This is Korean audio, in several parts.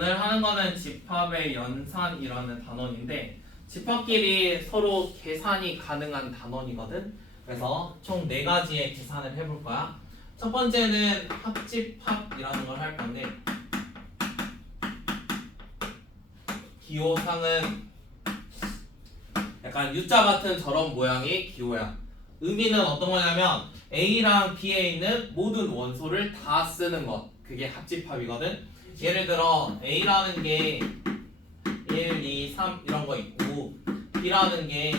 오늘 하는 거는 집합의 연산이라는 단원인데 집합끼리 서로 계산이 가능한 단원이거든. 그래서 총 4가지의 계산을 해볼 거야. 첫 번째는 합집합이라는 걸 할 건데 기호상은 약간 U자 같은 저런 모양의 기호야. 의미는 어떤 거냐면 A랑 B에 있는 모든 원소를 다 쓰는 것, 그게 합집합이거든. 예를 들어 A라는 게 1, 2, 3 이런 거 있고 B라는 게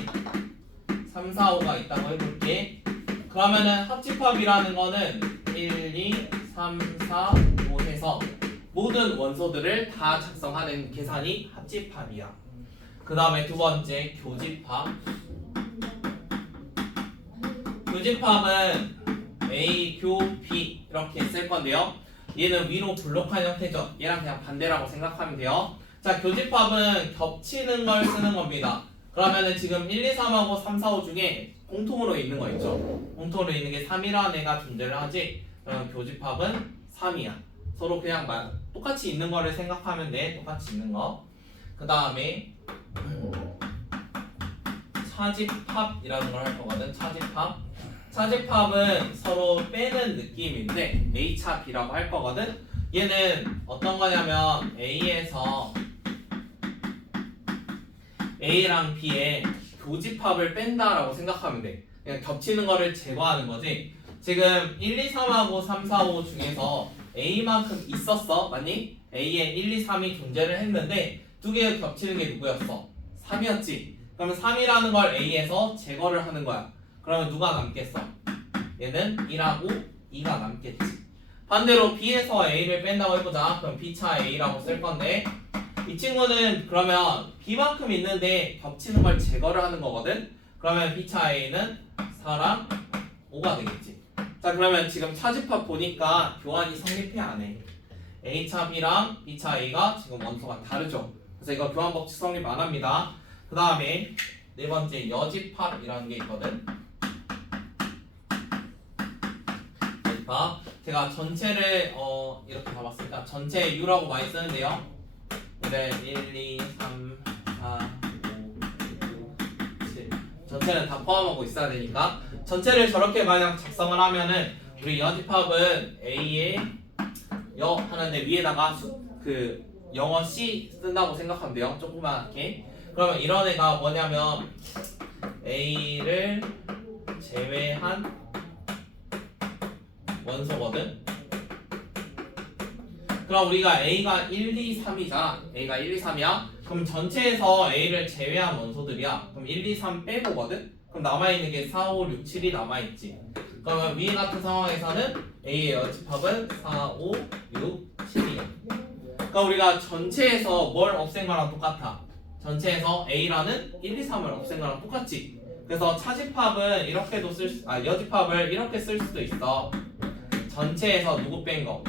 3, 4, 5가 있다고 해볼게. 그러면은 합집합이라는 거는 1, 2, 3, 4, 5 해서 모든 원소들을 다 작성하는 계산이 합집합이야. 그 다음에 두 번째 교집합. 교집합은 A, 교, B 이렇게 쓸 건데요. 얘는 위로 블록한 형태죠. 얘랑 그냥 반대라고 생각하면 돼요. 자, 교집합은 겹치는 걸 쓰는 겁니다. 그러면은 지금 1, 2, 3하고 3, 4, 5 중에 공통으로 있는 거 있죠. 공통으로 있는 게 3이라는 애가 존재를 하지. 그럼 교집합은 3이야. 서로 그냥 똑같이 있는 거를 생각하면 돼. 똑같이 있는 거. 그 다음에 차집합이라는 걸 할 거거든. 차집합. 차집합은 서로 빼는 느낌인데 A차 B라고 할 거거든. 얘는 어떤 거냐면 A에서 A랑 B에 교집합을 뺀다라고 생각하면 돼. 그냥 겹치는 거를 제거하는 거지. 지금 1, 2, 3하고 3, 4, 5 중에서 A만큼 있었어. 맞니? A에 1, 2, 3이 존재를 했는데 두 개가 겹치는 게 누구였어? 3이었지. 그러면 3이라는 걸 A에서 제거를 하는 거야. 그러면 누가 남겠어? 얘는 1하고 2가 남겠지. 반대로 B에서 A를 뺀다고 해보자. 그럼 B차 A라고 쓸 건데 이 친구는 그러면 B만큼 있는데 겹치는 걸 제거를 하는 거거든. 그러면 B차 A는 4랑 5가 되겠지. 자, 그러면 지금 차집합 보니까 교환이 성립해 안 해? A차 B랑 B차 A가 지금 원소가 다르죠. 그래서 이거 교환 법칙 성립 안 합니다. 그 다음에 네 번째 여집합이라는 게 있거든. 여집합. 제가 전체를 이렇게 잡았으니까 전체 U라고 많이 쓰는데요. 그래 1, 2, 3, 4, 5, 6, 7 전체는 다 포함하고 있어야 되니까 전체를 저렇게 만약 작성을 하면은 우리 여집합은 A에 여 하는데 위에다가 그 영어 C 쓴다고 생각하면 돼요. 조그맣게. 그러면 이런 애가 뭐냐면 A를 제외한 원소거든. 그럼 우리가 A가 1, 2, 3이잖아. A가 1, 2, 3이야. 그럼 전체에서 A를 제외한 원소들이야. 그럼 1, 2, 3 빼고거든. 그럼 남아있는 게 4, 5, 6, 7이 남아있지. 그러면 위에 같은 상황에서는 A의 여집합은 4, 5, 6, 7이야. 그러니까 우리가 전체에서 뭘 없앤 거랑 똑같아. 전체에서 A라는 1, 2, 3을 없앤 거랑 똑같지. 그래서 차집합은 이렇게도 여집합을 이렇게 쓸 수도 있어. 전체에서 누구 뺀 거?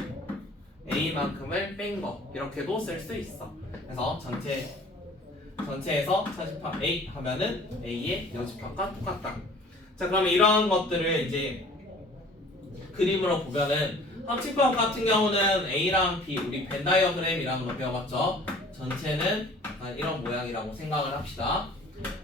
A만큼을 뺀 거. 이렇게도 쓸 수 있어. 그래서 전체에서 차집합 A 하면은 A의 여집합과 똑같다. 자, 그러면 이런 것들을 이제 그림으로 보면은 합집합 같은 경우는 A랑 B, 우리 벤 다이어그램이라는 거 배워봤죠? 전체는 이런 모양이라고 생각을 합시다.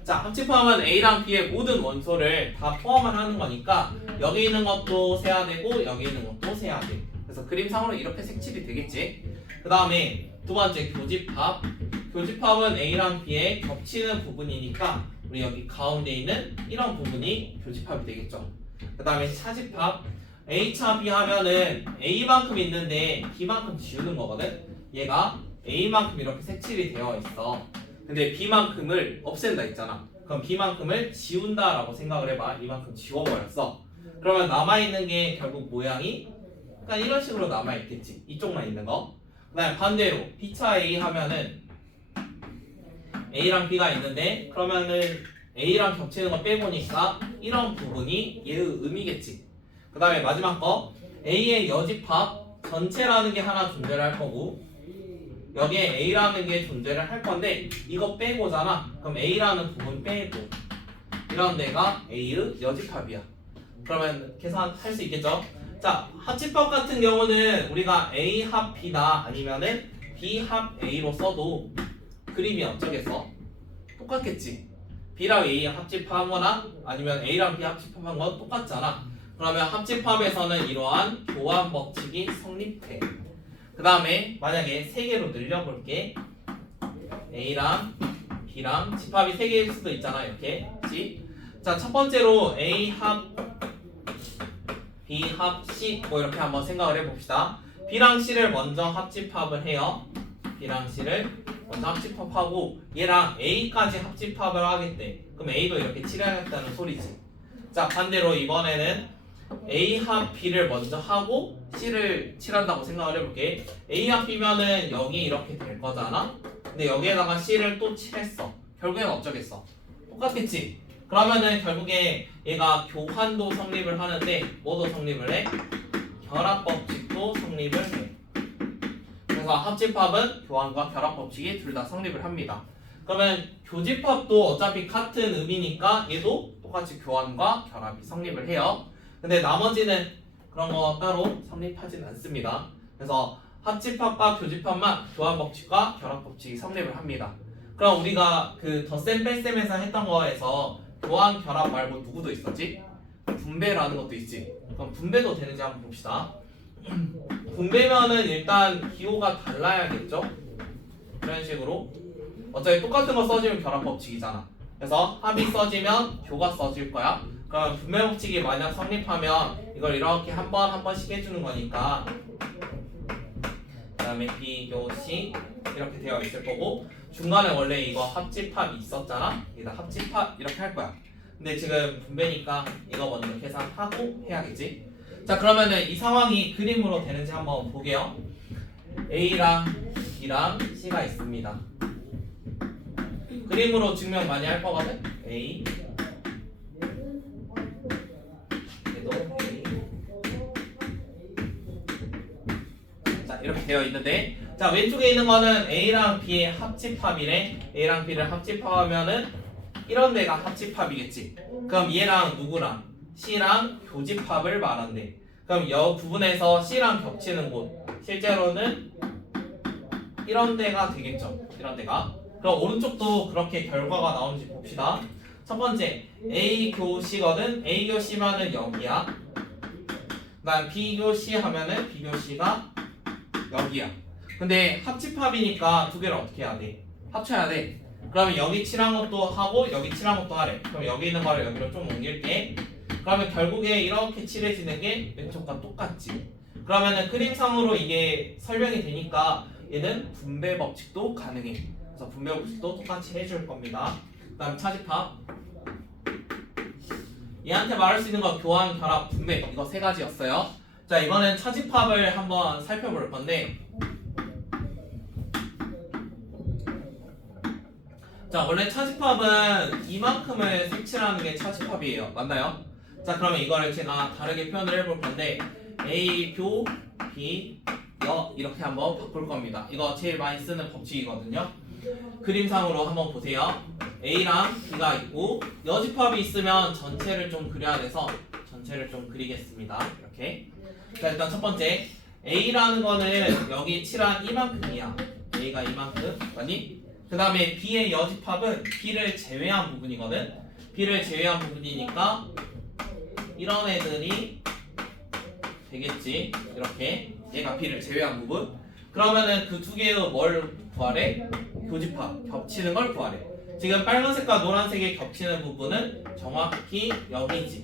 자, 합집합은 A랑 B의 모든 원소를 다 포함을 하는 거니까 여기 있는 것도 세야 되고 여기 있는 것도 세야 돼. 그래서 그림상으로 이렇게 색칠이 되겠지. 그 다음에 두 번째 교집합. 교집합은 A랑 B의 겹치는 부분이니까 우리 여기 가운데 있는 이런 부분이 교집합이 되겠죠. 그 다음에 차집합. A차 B 하면은 A만큼 있는데 B만큼 지우는 거거든. 얘가 A만큼 이렇게 색칠이 되어 있어. 근데 B만큼을 없앤다 했잖아. 그럼 B만큼을 지운다라고 생각을 해봐. 이만큼 지워버렸어. 그러면 남아있는 게 결국 모양이 약간 이런 식으로 남아있겠지. 이쪽만 있는 거. 그 다음에 반대로 B차 A 하면은 A랑 B가 있는데 그러면은 A랑 겹치는 거 빼보니까 이런 부분이 얘의 음이겠지. 그 다음에 마지막 거 A의 여집합 전체라는 게 하나 존재를 할 거고 여기에 A라는 게 존재를 할 건데 이거 빼고잖아. 그럼 A라는 부분 빼고 이런 데가 A의 여집합이야. 그러면 계산할 수 있겠죠? 자, 합집합 같은 경우는 우리가 A 합 B다 아니면은 B 합 A로 써도 그림이 어쩌겠어? 똑같겠지. B랑 A 합집합하거나 아니면 A랑 B 합집합한 건 똑같잖아. 그러면 합집합에서는 이러한 교환 법칙이 성립해. 그 다음에 만약에 세 개로 늘려볼게. A랑 B랑 집합이 세 개일 수도 있잖아. 이렇게. 그치? 자, 첫 번째로 A 합 B 합 C 뭐 이렇게 한번 생각을 해봅시다. B랑 C를 먼저 합집합을 해요. B랑 C를 먼저 합집합하고 얘랑 A까지 합집합을 하겠대. 그럼 A도 이렇게 칠해야겠다는 소리지. 자, 반대로 이번에는 A 합 B를 먼저 하고 C를 칠한다고 생각을 해볼게. A 합 B면은 여기 이렇게 될 거잖아. 근데 여기에다가 C를 또 칠했어. 결국엔 어쩌겠어? 똑같겠지. 그러면은 결국에 얘가 교환도 성립을 하는데 뭐도 성립을 해? 결합법칙도 성립을 해. 그래서 합집합은 교환과 결합법칙이 둘 다 성립을 합니다. 그러면 교집합도 어차피 같은 의미니까 얘도 똑같이 교환과 결합이 성립을 해요. 근데 나머지는 그런 거 따로 성립하진 않습니다. 그래서 합집합과 교집합만 교환법칙과 결합법칙이 성립을 합니다. 그럼 우리가 그 덧셈 뺄셈에서 했던 거에서 교환 결합 말고 누구도 있었지? 분배라는 것도 있지. 그럼 분배도 되는지 한번 봅시다. 분배면은 일단 기호가 달라야겠죠? 이런 식으로 어차피 똑같은 거 써지면 결합법칙이잖아. 그래서 합이 써지면 교가 써질 거야. 그럼 분배법칙이 만약 성립하면 이걸 이렇게 한 번씩 해주는 거니까 그 다음에 B, 교, C 이렇게 되어 있을 거고 중간에 원래 이거 합집합이 있었잖아. 여기다 합집합 이렇게 할 거야. 근데 지금 분배니까 이거 먼저 계산하고 해야겠지. 자, 그러면은 이 상황이 그림으로 되는지 한번 보게요. A랑 B랑 C가 있습니다. 그림으로 증명 많이 할 거거든. A 얘도 A. 자, 이렇게 되어 있는데 자, 왼쪽에 있는 거는 A랑 B의 합집합이래. A랑 B를 합집합하면은 이런 데가 합집합이겠지. 그럼 얘랑 누구랑? C랑 교집합을 말한대. 그럼 이 부분에서 C랑 겹치는 곳 실제로는 이런 데가 되겠죠. 이런 데가. 그럼 오른쪽도 그렇게 결과가 나오는지 봅시다. 첫 번째 A 교 C거든. A 교 C면은 여기야. 그다음 B 교 C 하면은 B 교 C가 여기야. 근데 합집합이니까 두 개를 어떻게 해야 돼? 합쳐야 돼. 그러면 여기 칠한 것도 하고 여기 칠한 것도 하래. 그럼 여기 있는 거를 여기로 좀 옮길게. 그러면 결국에 이렇게 칠해지는 게 왼쪽과 똑같지. 그러면은 그림상으로 이게 설명이 되니까 얘는 분배 법칙도 가능해. 그래서 분배 법칙도 똑같이 해줄 겁니다. 그 다음 차집합. 얘한테 말할 수 있는 거 교환, 결합, 분배 이거 세 가지였어요. 자, 이번엔 차집합을 한번 살펴볼 건데 자, 원래 차집합은 이만큼을 색칠하는 게 차집합이에요. 맞나요? 자, 그러면 이거를 제가 다르게 표현을 해볼 건데 A 교 B 여 이렇게 한번 바꿀 겁니다. 이거 제일 많이 쓰는 법칙이거든요. 그림상으로 한번 보세요. A랑 B가 있고 여집합이 있으면 전체를 좀 그려야 돼서 전체를 좀 그리겠습니다. 이렇게. 자, 일단 첫 번째 A라는 거는 여기 칠한 이만큼이야. A가 이만큼 맞니? 그 다음에 B의 여집합은 B를 제외한 부분이거든. B를 제외한 부분이니까 이런 애들이 되겠지. 이렇게 얘가 B를 제외한 부분. 그러면은 그 두 개의 뭘 구하래? 교집합 겹치는 걸 구하래. 지금 빨간색과 노란색이 겹치는 부분은 정확히 여기지.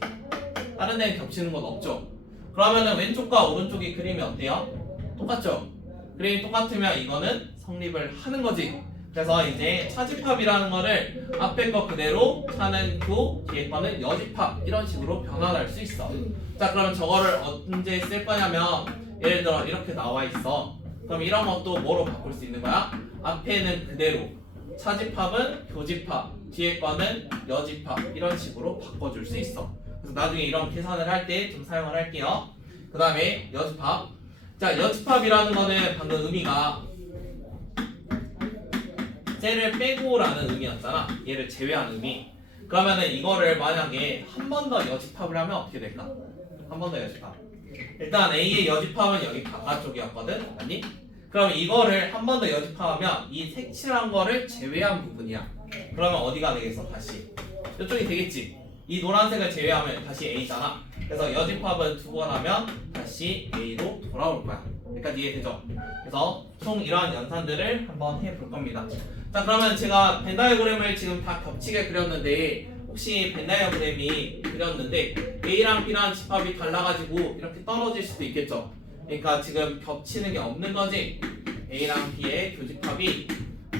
다른 데는 겹치는 건 없죠. 그러면은 왼쪽과 오른쪽의 그림이 어때요? 똑같죠? 그림이 똑같으면 이거는 성립을 하는 거지. 그래서 이제 차집합이라는 거를 앞에 거 그대로 차는 교, 뒤에 거는 여집합 이런 식으로 변환할 수 있어. 자, 그러면 저거를 언제 쓸 거냐면 예를 들어 이렇게 나와 있어. 그럼 이런 것도 뭐로 바꿀 수 있는 거야? 앞에는 그대로 차집합은 교집합, 뒤에 거는 여집합 이런 식으로 바꿔줄 수 있어. 그래서 나중에 이런 계산을 할 때 좀 사용을 할게요. 그 다음에 여집합. 자, 여집합이라는 거는 방금 의미가 쟤를 빼고라는 의미였잖아. 얘를 제외한 의미. 그러면은 이거를 만약에 한 번 더 여집합을 하면 어떻게 될까? 한 번 더 여집합. 일단 A의 여집합은 여기 바깥쪽이었거든. 아니? 그럼 이거를 한 번 더 여집합하면 이 색칠한 거를 제외한 부분이야. 그러면 어디가 되겠어? 다시 이쪽이 되겠지. 이 노란색을 제외하면 다시 A잖아. 그래서 여집합은 두 번 하면 다시 A로 돌아올 거야. 여기까지 이해되죠? 그래서 총 이러한 연산들을 한번 해볼 겁니다. 자, 그러면 제가 벤 다이어그램을 지금 다 겹치게 그렸는데 혹시 벤 다이어그램이 그렸는데 A랑 B랑 집합이 달라가지고 이렇게 떨어질 수도 있겠죠. 그러니까 지금 겹치는 게 없는 거지. A랑 B의 교집합이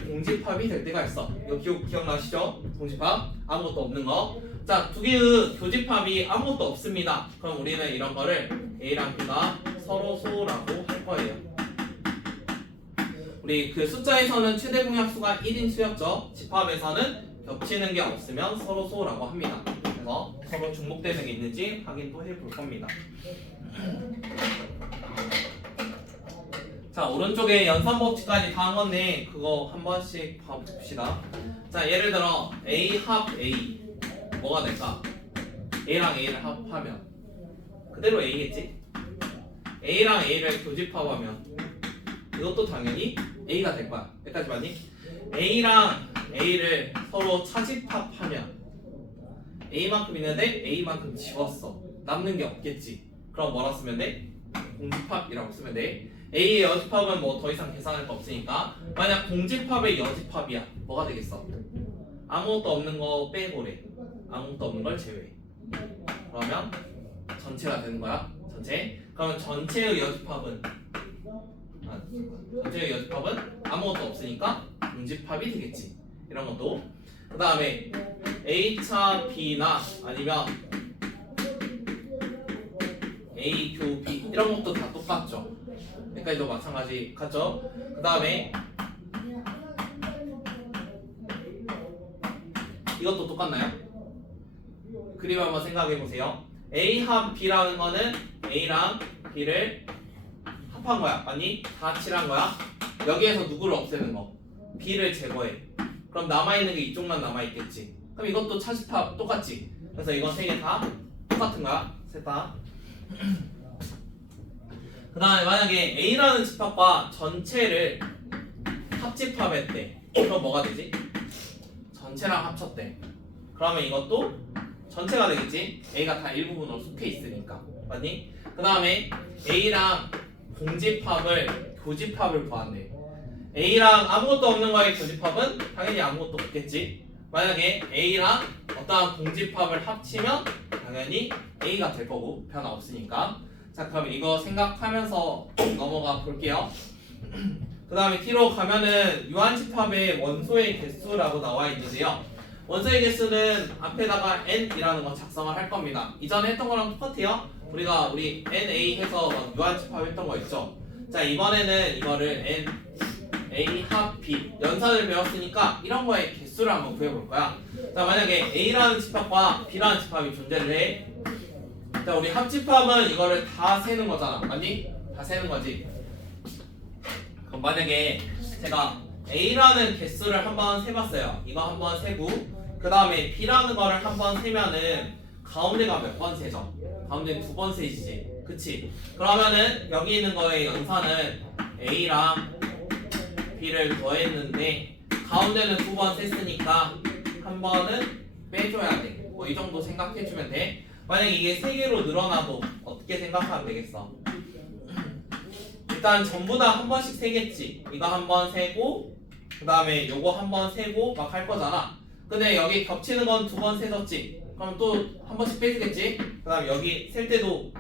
공집합이 될 때가 있어. 이거 기억나시죠? 공집합 아무것도 없는 거. 자, 두 개의 교집합이 아무것도 없습니다. 그럼 우리는 이런 거를 A랑 B가 서로소라고 할 거예요. 우리 그 숫자에서는 최대 공약수가 1인 수였죠. 집합에서는 겹치는 게 없으면 서로소라고 합니다. 그래서 서로 중복되는 게 있는지 확인도 해볼 겁니다. 자, 오른쪽에 연산법칙까지 다 한 건데 그거 한 번씩 봐봅시다. 자, 예를 들어 A 합 A 뭐가 될까? A랑 A를 합하면 그대로 A겠지? A랑 A를 교집합하면 이것도 당연히 A가 될 거야. 여기까지 맞니? A랑 A를 서로 차집합하면 A만큼 있는데 A만큼 지웠어. 남는 게 없겠지. 그럼 뭐라 쓰면 돼? 공집합이라고 쓰면 돼. A의 여집합은 뭐 더 이상 계산할 거 없으니까 만약 공집합의 여집합이야 뭐가 되겠어? 아무것도 없는 거 빼고래. 아무것도 없는 걸 제외. 그러면 전체가 되는 거야. 전체. 그러면 전체의 여집합은 아무것도 없으니까 공집합이 되겠지. 이런 것도. 그 다음에 A차 B나 아니면 A 교 B 이런 것도 다 똑같죠. 여기까지도 마찬가지 같죠. 그 다음에 이것도 똑같나요? 그림 한번 생각해 보세요. A 합 B라는 거는 A랑 B를 합한 거야. 아니 다 칠한 거야. 여기에서 누구를 없애는 거? B를 제거해. 그럼 남아있는 게 이쪽만 남아있겠지. 그럼 이것도 차집합 똑같지. 그래서 이건 세 개 다 똑같은 거야. 셋 다. 그 다음에 만약에 A라는 집합과 전체를 합집합했대. 그럼 뭐가 되지? 전체랑 합쳤대. 그러면 이것도 전체가 되겠지. A가 다 일부분으로 속해 있으니까. 맞니? 그 다음에 A랑 공집합을 교집합을 구한대. A랑 아무것도 없는 거의 교집합은 당연히 아무것도 없겠지. 만약에 A랑 어떠한 공집합을 합치면 당연히 A가 될 거고 변화 없으니까. 자, 그럼 이거 생각하면서 넘어가 볼게요. 그 다음에 T로 가면은 유한집합의 원소의 개수라고 나와 있는데요. 원소의 개수는 앞에다가 n이라는 거 작성을 할 겁니다. 이전에 했던 거랑 똑같아요. 우리 NA 해서 유한집합 했던 거 있죠. 자, 이번에는 이거를 A 합 B 연산을 배웠으니까 이런 거의 개수를 한번 구해볼 거야. 자, 만약에 A라는 집합과 B라는 집합이 존재를 해. 자, 우리 합집합은 이거를 다 세는 거잖아. 맞니? 다 세는 거지. 그럼 만약에 제가 A라는 개수를 한번 세봤어요. 이거 한번 세고 그 다음에 B라는 거를 한번 세면은 가운데가 몇 번 세죠? 가운데는 두 번 세지지. 그치? 그러면은 여기 있는 거의 연산은 A랑 B를 더했는데 가운데는 두 번 셌으니까 한 번은 빼줘야 돼. 뭐 이 정도 생각해주면 돼. 만약에 이게 세 개로 늘어나도 어떻게 생각하면 되겠어? 일단 전부 다 한 번씩 세겠지. 이거 한 번 세고 그 다음에 요거 한 번 세고 막 할 거잖아. 근데 여기 겹치는 건 두 번 세졌지. 그럼 또 한 번씩 빼주겠지. 그 다음에 여기 셀 때도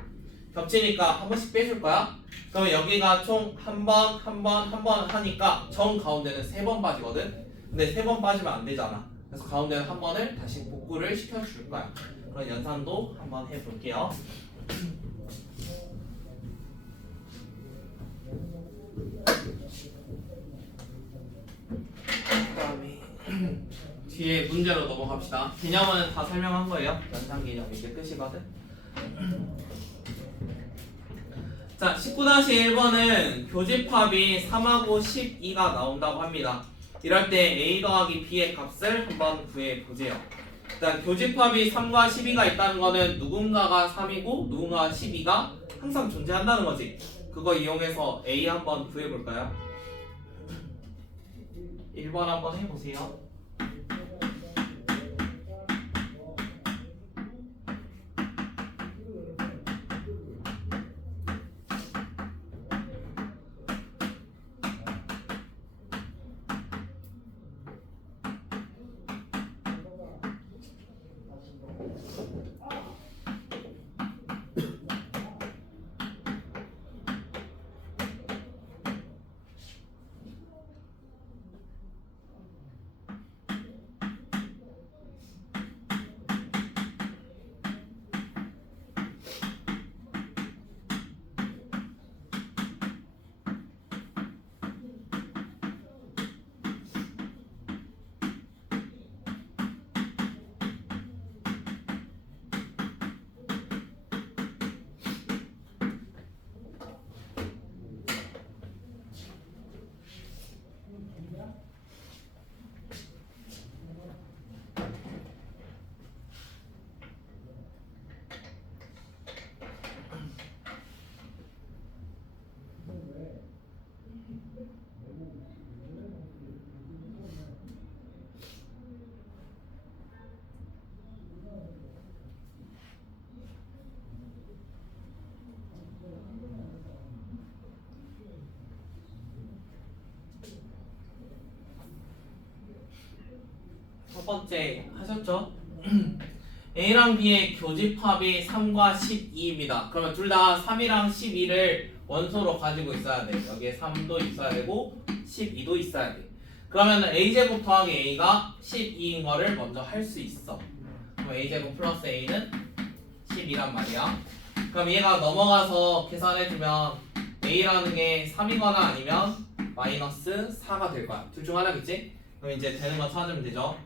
겹치니까 한 번씩 빼줄 거야. 그러면 여기가 총 한 번, 한 번, 한 번 하니까 정 가운데는 세 번 빠지거든. 근데 세 번 빠지면 안 되잖아. 그래서 가운데는 한 번을 다시 복구를 시켜줄 거야. 그런 연산도 한번 해볼게요. 그다음에 뒤에 문제로 넘어갑시다. 개념은 다 설명한 거예요. 연산 개념 이제 끝이거든. 자, 19-1번은 교집합이 3하고 12가 나온다고 합니다. 이럴 때 A 더하기 B의 값을 한번 구해보세요. 일단 교집합이 3과 12가 있다는 거는 누군가가 3이고 누군가가 12가 항상 존재한다는 거지. 그거 이용해서 A 한번 구해볼까요? 1번 한번 해보세요. 첫 번째 하셨죠? A랑 B의 교집합이 3과 12입니다. 그러면 둘 다 3이랑 12를 원소로 가지고 있어야 돼. 여기에 3도 있어야 되고 12도 있어야 돼. 그러면 A제곱 더하기 A가 12인 거를 먼저 할 수 있어. 그럼 A제곱 플러스 A는 12란 말이야. 그럼 얘가 넘어가서 계산해주면 A라는 게 3이거나 아니면 마이너스 4가 될 거야. 둘 중 하나겠지? 그럼 이제 되는 거 찾으면 되죠.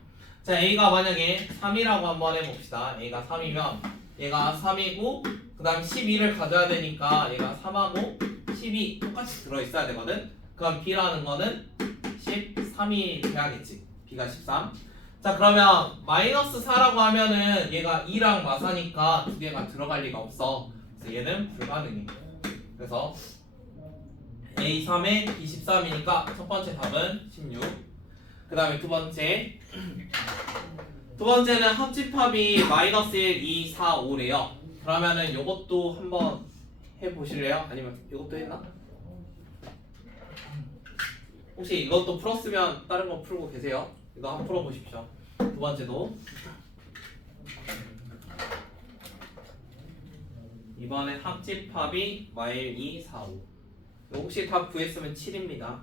자, A가 만약에 3이라고 한번 해봅시다. A가 3이면 얘가 3이고 그 다음 12를 가져야 되니까 얘가 3하고 12 똑같이 들어있어야 되거든. 그럼 B라는 거는 13이 돼야겠지. B가 13. 자, 그러면 마이너스 4라고 하면은 얘가 2랑 마사니까 두 개가 들어갈 리가 없어. 그래서 얘는 불가능해. 그래서 A3에 B13이니까 첫 번째 답은 16. 그 다음에 두 번째는 합집합이 마이너스 1, 2, 4, 5래요. 그러면은 요것도 한번 해보실래요? 아니면 요것도 했나? 혹시 이것도 풀었으면 다른 거 풀고 계세요? 이거 한번 풀어보십시오. 두 번째도 이번엔 합집합이 마일 2, 4, 5 혹시 답 구했으면 7입니다.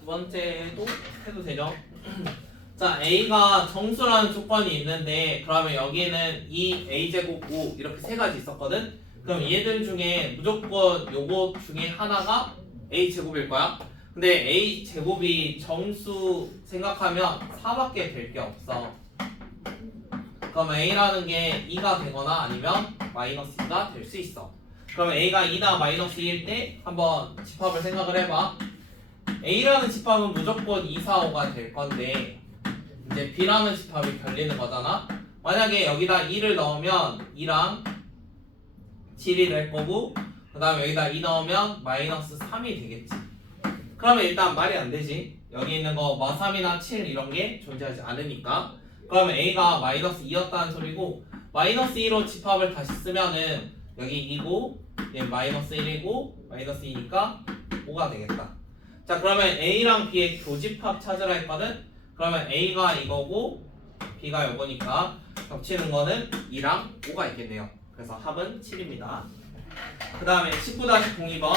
두 번째도 해도 되죠? 자, A가 정수라는 조건이 있는데 그러면 여기는 2A제곱 5 이렇게 세 가지 있었거든? 그럼 얘들 중에 무조건 요거 중에 하나가 A제곱일 거야. 근데 A제곱이 정수 생각하면 4밖에 될 게 없어. 그럼 A라는 게 2가 되거나 아니면 마이너스 2가 될 수 있어. 그럼 A가 2나 마이너스 2일 때 한번 집합을 생각을 해봐. A라는 집합은 무조건 2, 4, 5가 될 건데 이제 B라는 집합이 걸리는 거잖아. 만약에 여기다 2를 넣으면 2랑 7이 될 거고 그 다음에 여기다 2 넣으면 마이너스 3이 되겠지. 그러면 일단 말이 안 되지. 여기 있는 거 마 3이나 7 이런 게 존재하지 않으니까. 그러면 a가 마이너스 2였다는 소리고 마이너스 2로 집합을 다시 쓰면은 여기 2고 얘 마이너스 1이고 마이너스 2니까 5가 되겠다. 자 그러면 a랑 b의 교집합 찾으라 했거든. 그러면 a가 이거고 b가 요거니까 겹치는 거는 2랑 5가 있겠네요. 그래서 합은 7입니다. 그 다음에 19-02번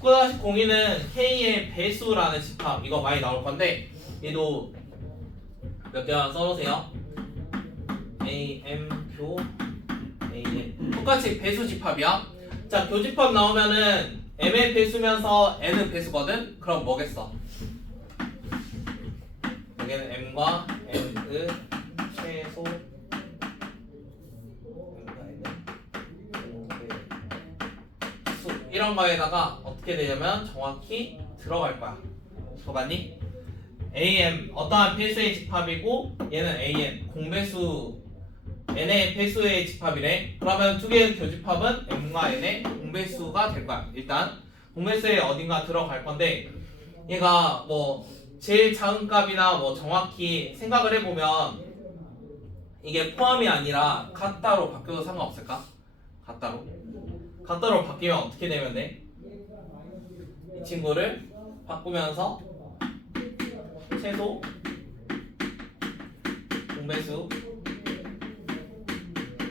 19-02는 K의 배수라는 집합 이거 많이 나올 건데 얘도 몇 개만 써놓으세요. A, M, 교, A, M 똑같이 배수 집합이야. 자 교집합 나오면은 M의 배수면서 N은 배수거든? 그럼 뭐겠어? 여기는 M과 N의 최소 이런 거에다가 어떻게 되냐면 정확히 들어갈 거야. 그거 맞니? AM 어떠한 배수의 집합이고 얘는 AN 공배수 N의 배수의 집합이래. 그러면 두 개의 교집합은 M과 N의 공배수가 될 거야. 일단 공배수에 어딘가 들어갈 건데 얘가 뭐 제일 작은 값이나 뭐 정확히 생각을 해보면 이게 포함이 아니라 같다로 바뀌어도 상관없을까? 같다로 바뀌면 어떻게 되면 돼? 이 친구를 바꾸면서 최소 공배수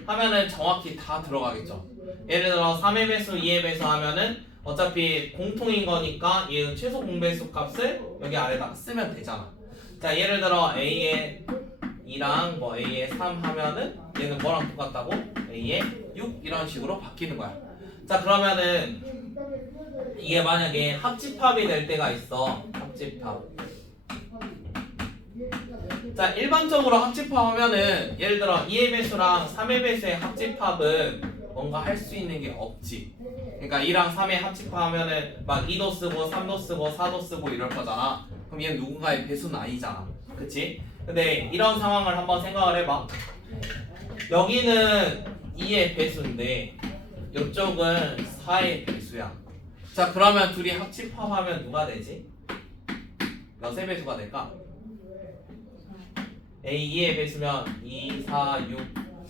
하면은 정확히 다 들어가겠죠. 예를 들어 3의 배수, 2의 배수 하면은 어차피 공통인 거니까 얘는 최소 공배수 값을 여기 아래다가 쓰면 되잖아. 자 예를 들어 A의 2랑 뭐 A의 3 하면은 얘는 뭐랑 똑같다고? A의 6 이런 식으로 바뀌는 거야. 자 그러면은 이게 만약에 합집합이 될 때가 있어. 합집합. 자 일반적으로 합집합하면은 예를 들어 2의 배수랑 3의 배수의 합집합은 뭔가 할 수 있는 게 없지. 그러니까 2랑 3의 합집합하면은 막 2도 쓰고 3도 쓰고 4도 쓰고 이럴 거잖아. 그럼 얘는 누군가의 배수는 아니잖아. 그치? 근데 이런 상황을 한번 생각을 해봐. 여기는 2의 배수인데 이쪽은 4의 배수야. 자 그러면 둘이 합집합하면 누가 되지? 몇의 배수가 될까? A 2의 배수면 2, 4, 6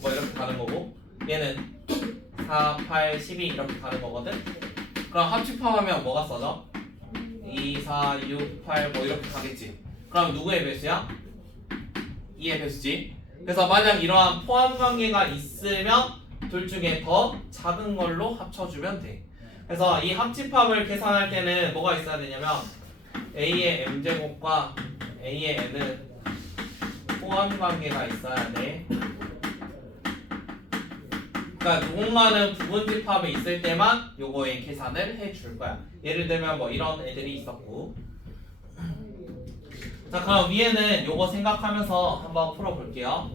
뭐 이렇게 가는 거고 얘는 4, 8, 12 이렇게 가는 거거든? 그럼 합집합하면 뭐가 써져? 2, 4, 6, 8 뭐 이렇게 가겠지. 그럼 누구의 배수야? 2의 배수지. 그래서 만약 이러한 포함 관계가 있으면 둘 중에 더 작은 걸로 합쳐주면 돼. 그래서 이 합집합을 계산할 때는 뭐가 있어야 되냐면 A의 M제곱과 A의 N은 포함 관계가 있어야 돼. 그러니까 누군가는 부분집합이 있을 때만 요거의 계산을 해줄 거야. 예를 들면 뭐 이런 애들이 있었고. 자 그럼 위에는 요거 생각하면서 한번 풀어볼게요.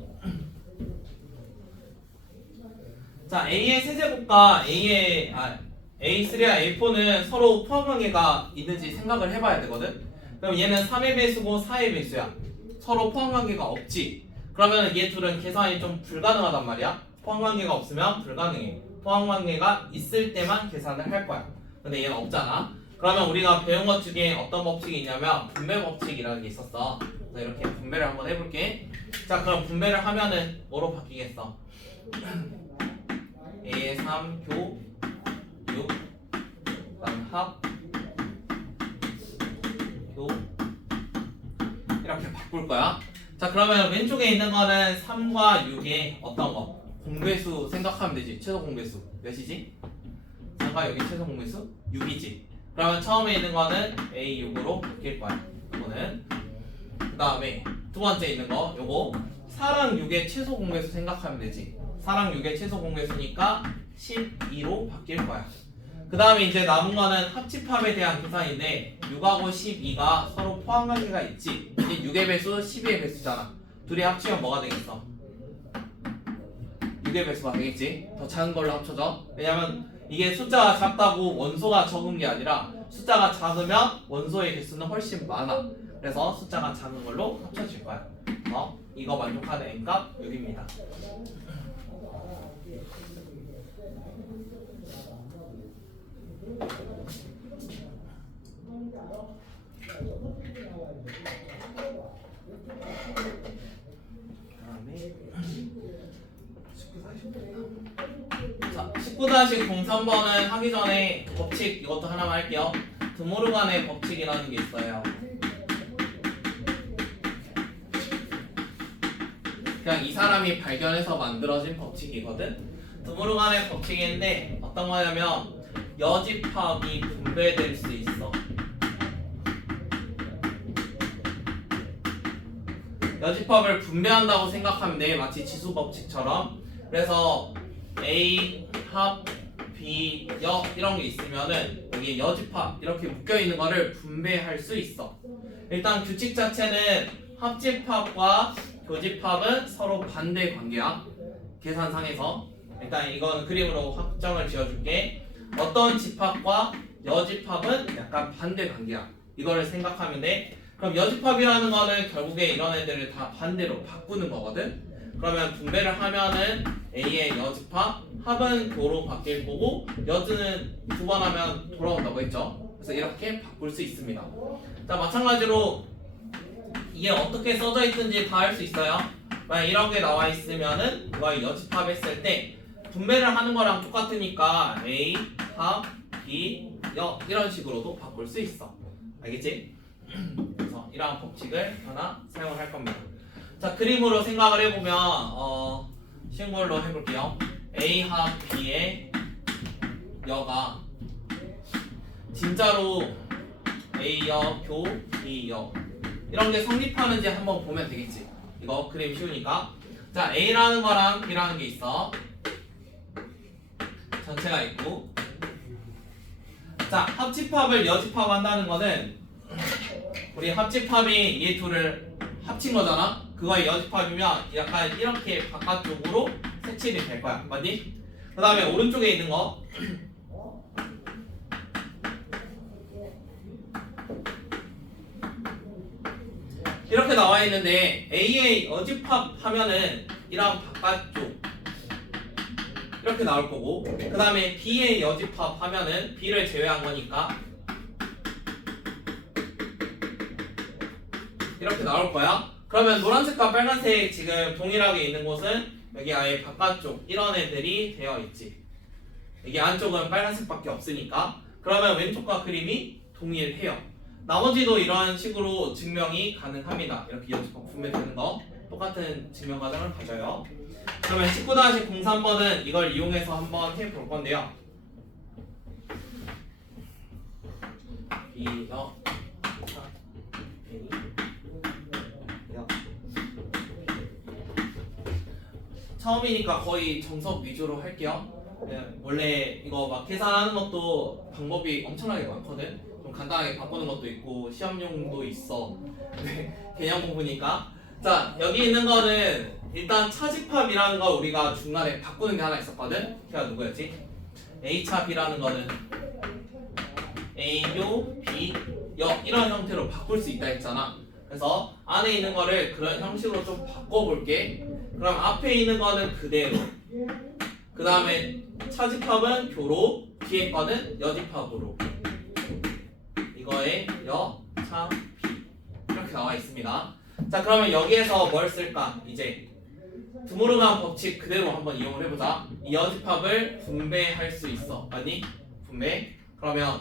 자 A의 세제곱과 A3와 A4는 서로 포함 관계가 있는지 생각을 해봐야 되거든. 그럼 얘는 3의 배수고 4의 배수야. 서로 포함 관계가 없지. 그러면 얘 둘은 계산이 좀 불가능하단 말이야. 포함 관계가 없으면 불가능해. 포함 관계가 있을 때만 계산을 할 거야. 근데 얘는 없잖아. 그러면 우리가 배운 것 중에 어떤 법칙이 있냐면 분배 법칙이라는 게 있었어. 그래서 이렇게 분배를 한번 해볼게. 자 그럼 분배를 하면은 뭐로 바뀌겠어? A의 3, 교, 6 그다음 합, 교 이렇게 바꿀 거야. 자 그러면 왼쪽에 있는 거는 3과 6의 어떤 거? 공배수 생각하면 되지. 최소 공배수 몇이지? 3과 6의 최소 공배수 6이지. 그러면 처음에 있는 거는 A6으로 바뀔 거야. 이거는. 그 다음에 두 번째 있는 거 요거 4랑 6의 최소 공배수 생각하면 되지. 4랑 6의 최소 공배수니까 12로 바뀔 거야. 그 다음에 이제 남은 거는 합집합에 대한 계산인데 6하고 12가 서로 포함 관계가 있지. 이게 6의 배수, 12의 배수잖아. 둘이 합치면 뭐가 되겠어? 6의 배수가 되겠지. 더 작은 걸로 합쳐져. 왜냐면 이게 숫자가 작다고 원소가 적은 게 아니라 숫자가 작으면 원소의 개수는 훨씬 많아. 그래서 숫자가 작은 걸로 합쳐질 거야. 이거 만족하는 n값 6입니다. 19-03번은 하기 전에 법칙 이것도 하나만 할게요. 드모르간의 법칙이라는 게 있어요. 그냥 이 사람이 발견해서 만들어진 법칙이거든. 드모르간의 법칙인데 어떤 거냐면 여집합이 분배될 수 있어. 여집합을 분배한다고 생각하면 돼. 마치 지수 법칙처럼. 그래서 A 합 B 여 이런 게 있으면은 여기 여집합 이렇게 묶여 있는 거를 분배할 수 있어. 일단 규칙 자체는 합집합과 교집합은 서로 반대 관계야. 계산상에서. 일단 이건 그림으로 확정을 지어줄게. 어떤 집합과 여집합은 약간 반대 관계야. 이거를 생각하면 돼. 그럼 여집합이라는 거는 결국에 이런 애들을 다 반대로 바꾸는 거거든. 그러면 분배를 하면은 A의 여집합, 합은 교로 바뀔 거고 여즈는 두 번 하면 돌아온다고 했죠. 그래서 이렇게 바꿀 수 있습니다. 자, 마찬가지로 이게 어떻게 써져 있든지 다 할 수 있어요. 만약 이런 게 나와 있으면은 이거 여집합 했을 때 분배를 하는 거랑 똑같으니까 A, 합, B, 여 이런 식으로도 바꿀 수 있어. 알겠지? 그래서 이러한 법칙을 하나 사용을 할 겁니다. 자, 그림으로 생각을 해보면 쉬운 걸로 해볼게요. A 합 B의 여가 진짜로 A 여 교 B 여 이런 게 성립하는지 한번 보면 되겠지. 이거 그림 쉬우니까. 자, A라는 거랑 B라는 게 있어. 전체가 있고. 자, 합집합을 여집합 한다는 거는 우리 합집합이 이 둘을 합친 거잖아. 그거의 여집합이면 약간 이렇게 바깥쪽으로 색칠이 될 거야. 맞니? 그 다음에 오른쪽에 있는 거 이렇게 나와 있는데 A의 여집합 하면은 이런 바깥쪽 이렇게 나올 거고, 그 다음에 B의 여집합 하면은 B를 제외한 거니까 이렇게 나올 거야. 그러면 노란색과 빨간색 지금 동일하게 있는 곳은 여기 아예 바깥쪽 이런 애들이 되어 있지. 이게 안쪽은 빨간색밖에 없으니까. 그러면 왼쪽과 그림이 동일해요. 나머지도 이런 식으로 증명이 가능합니다. 이렇게 여집합 분배되는 거 똑같은 증명 과정을 가져요. 그러면 19-03번은 이걸 이용해서 한번 해볼 건데요. 처음이니까 거의 정석 위주로 할게요. 원래 이거 막 계산하는 것도 방법이 엄청나게 많거든. 좀 간단하게 바꾸는 것도 있고 시험용도 있어. 개념 공부니까. 자, 여기 있는 거는 일단 차집합이라는 거 우리가 중간에 바꾸는 게 하나 있었거든. 걔가 누구였지? A차 B라는 거는 A요 B 여 이런 형태로 바꿀 수 있다 했잖아. 그래서 안에 있는 거를 그런 형식으로 좀 바꿔볼게. 그럼 앞에 있는 거는 그대로, 그 다음에 차집합은 교로, 뒤에 거는 여집합으로, 이거에 여, 차, 비 이렇게 나와 있습니다. 자, 그러면 여기에서 뭘 쓸까? 이제 드모르간 법칙 그대로 한번 이용을 해보자. 이 여집합을 분배할 수 있어. 아니? 분배. 그러면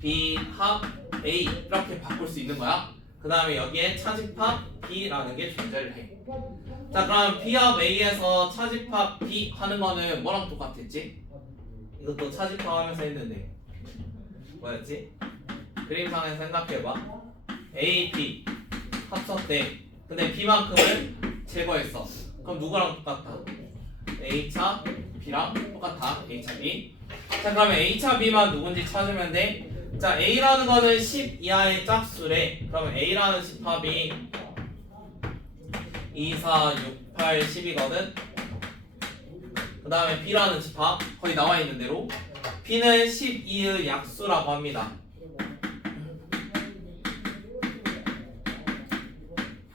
B 합 A 이렇게 바꿀 수 있는 거야. 그 다음에 여기에 차집합 B라는 게 존재를 해. 자, 그럼 B 합 A에서 차집합 B 하는 거는 뭐랑 똑같았지? 이것도 차집합 하면서 했는데 뭐였지? 그림상에서 생각해봐. A, B 합쳤대. 근데 B만큼을 제거했어. 그럼 누구랑 똑같아? A차 B랑 똑같아. A차 B. 자, 그러면 A차 B만 누군지 찾으면 돼. 자, A라는 거는 10 이하의 짝수래. 그러면 A라는 집합이 2, 4, 6, 8, 10이거든. 그 다음에 B라는 집합 거기 나와 있는 대로 B는 12의 약수라고 합니다.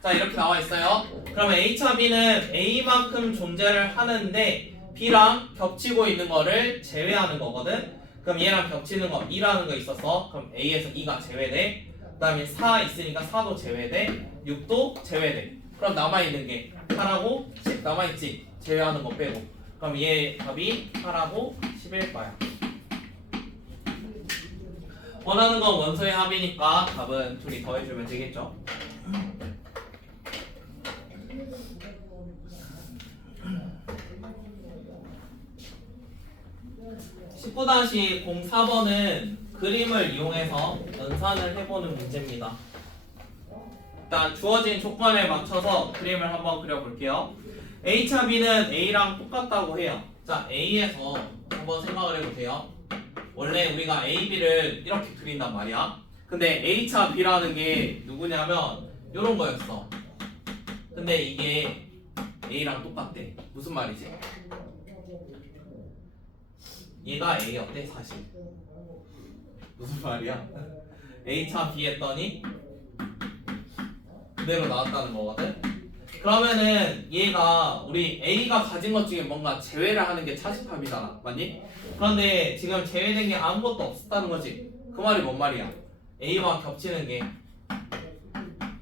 자, 이렇게 나와 있어요. 그러면 A차 B는 A만큼 존재를 하는데 B랑 겹치고 있는 거를 제외하는 거거든. 그럼 얘랑 겹치는 거 2라는 거 있었어. 그럼 A에서 2가 제외돼. 그 다음에 4 있으니까 4도 제외돼. 6도 제외돼. 그럼 남아있는 게 8하고 10 남아있지. 제외하는 거 빼고. 그럼 얘 답이 8하고 11 거야. 원하는 건 원소의 합이니까 답은 둘이 더해주면 되겠죠. 19-04번은 그림을 이용해서 연산을 해보는 문제입니다. 일단 주어진 조건에 맞춰서 그림을 한번 그려볼게요. A차 B는 A랑 똑같다고 해요. 자, A에서 한번 생각을 해보세요. 원래 우리가 A, B를 이렇게 그린단 말이야. 근데 A차 B라는 게 누구냐면 이런 거였어. 근데 이게 A랑 똑같대. 무슨 말이지? 얘가 A였대 사실. 무슨 말이야? A차 B 했더니 그대로 나왔다는 거거든. 그러면은 얘가 우리 A가 가진 것 중에 뭔가 제외를 하는 게 차집합이잖아, 맞니? 그런데 지금 제외된 게 아무것도 없었다는 거지. 그 말이 뭔 말이야? A와 겹치는 게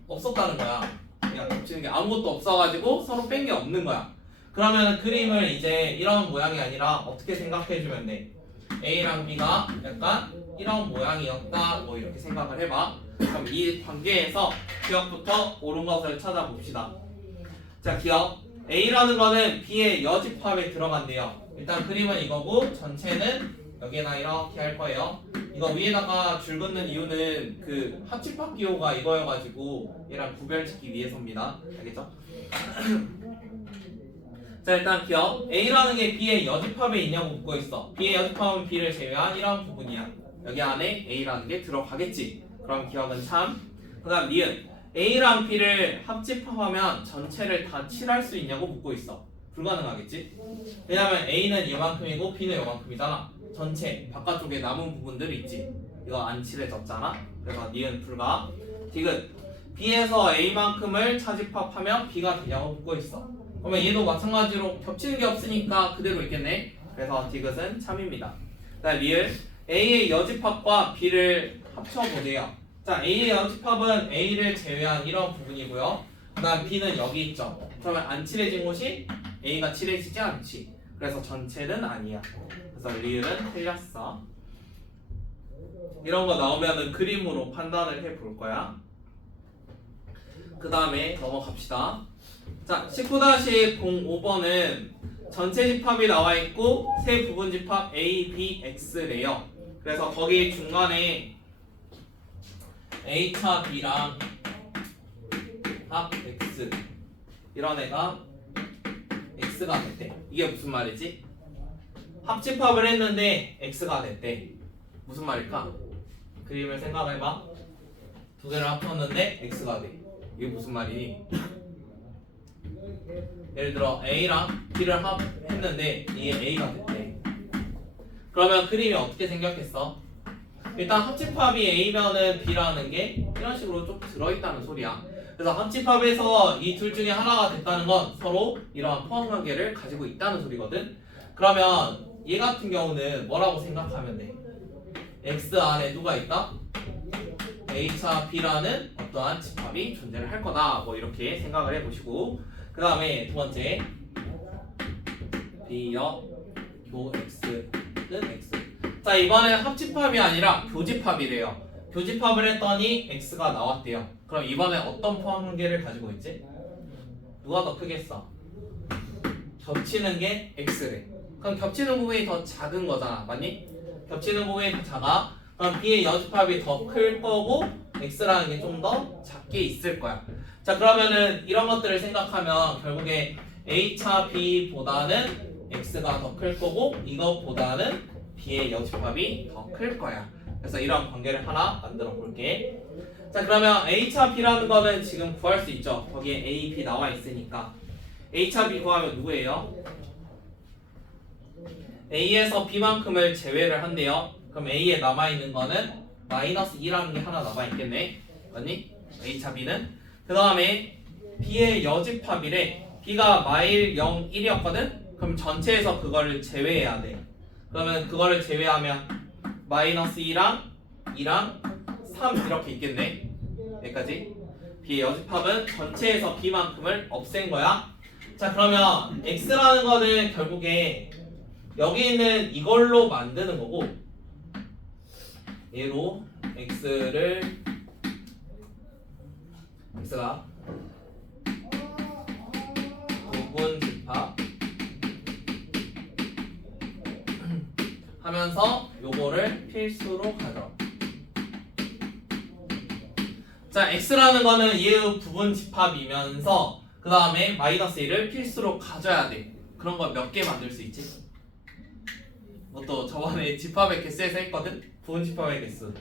없었다는 거야. 그냥 겹치는 게 아무것도 없어가지고 서로 뺀 게 없는 거야. 그러면 그림을 이제 이런 모양이 아니라 어떻게 생각해주면 돼? A랑 B가 약간 이런 모양이었다, 뭐 이렇게 생각을 해봐. 그럼 이 관계에서 기억부터 옳은 것을 찾아봅시다. 자, 기억. A라는 거는 B의 여집합에 들어간대요. 일단 그림은 이거고 전체는 여기에다 이렇게 할 거예요. 이거 위에다가 줄 긋는 이유는 그 합집합 기호가 이거여가지고 얘랑 구별짓기 위해서입니다. 알겠죠? 자, 일단 기억. A라는 게 B의 여집합에 있냐고 묻고 있어. B의 여집합은 B를 제외한 이런 부분이야. 여기 안에 A라는 게 들어가겠지. 그럼 기억은 참. 그 다음 니은. A랑 B를 합집합하면 전체를 다 칠할 수 있냐고 묻고 있어. 불가능하겠지? 왜냐면 A는 이만큼이고 B는 이만큼이잖아. 전체 바깥쪽에 남은 부분들이 있지. 이거 안 칠해졌잖아. 그래서 니은 불가. 디귿. B에서 A만큼을 차집합하면 B가 되냐고 묻고 있어. 그러면 얘도 마찬가지로 겹치는 게 없으니까 그대로 있겠네. 그래서 디귿은 참입니다. 그다음 리을. A의 여집합과 B를 합쳐보세요. 자, A의 여집합은 A를 제외한 이런 부분이고요. 그 다음 B는 여기 있죠. 그러면 안 칠해진 곳이 A가 칠해지지 않지. 그래서 전체는 아니야. 그래서 리을은 틀렸어. 이런 거 나오면은 그림으로 판단을 해볼 거야. 그 다음에 넘어갑시다. 자, 19-05번은 전체 집합이 나와 있고 세 부분 집합 A, B, X래요. 그래서 거기 중간에 A차 B랑 합 X 이런 애가 X가 됐대. 이게 무슨 말이지? 합집합을 했는데 X가 됐대. 무슨 말일까? 그림을 생각해봐. 두 개를 합쳤는데 X가 돼. 이게 무슨 말이니? 예를 들어 A랑 B를 합했는데 이게 A가 됐대. 그러면 그림이 어떻게 생겼겠어? 일단 합집합이 A면은 B라는 게 이런 식으로 좀 들어있다는 소리야. 그래서 합집합에서 이 둘 중에 하나가 됐다는 건 서로 이러한 포함관계를 가지고 있다는 소리거든. 그러면 얘 같은 경우는 뭐라고 생각하면 돼? X 안에 누가 있다? A차 B라는 어떠한 집합이 존재를 할 거다. 뭐 이렇게 생각을 해보시고, 그 다음에 두 번째 B역 교 X는 X. 자, 이번엔 합집합이 아니라 교집합이래요. 교집합을 했더니 X가 나왔대요. 그럼 이번엔 어떤 포함관계를 가지고 있지? 누가 더 크겠어? 겹치는 게 X래. 그럼 겹치는 부분이 더 작은 거잖아, 맞니? 겹치는 부분이 더 작아. 그럼 B의 여집합이 더 클 거고 X라는 게 좀 더 작게 있을 거야. 자, 그러면은 이런 것들을 생각하면 결국에 A차 B보다는 X가 더 클 거고 이것보다는 B의 여집합이 더 클 거야. 그래서 이런 관계를 하나 만들어 볼게. 자, 그러면 A차 B라는 거는 지금 구할 수 있죠. 거기에 A, B 나와 있으니까. A차 B 구하면 누구예요? A에서 B만큼을 제외를 한대요. 그럼 A에 남아있는 거는 마이너스 2라는 게 하나 남아있겠네. 맞니? A차 B는. 그 다음에 B의 여집합이래. B가 마일 0, 1이었거든? 그럼 전체에서 그거를 제외해야 돼. 그러면 그거를 제외하면 마이너스 2랑 2랑 3 이렇게 있겠네. 여기까지. B의 여집합은 전체에서 B만큼을 없앤 거야. 자 그러면 x라는 거는 결국에 여기 있는 이걸로 만드는 거고 얘로 x가 부분집합 하면서 요거를 필수로 가져. 자 x라는 거는 얘의 부분집합이면서 그 다음에 마이너스 1을 필수로 가져야 돼. 그런 걸 몇 개 만들 수 있지? 또 저번에 집합의 개수에서 했거든? 부분집합의 개수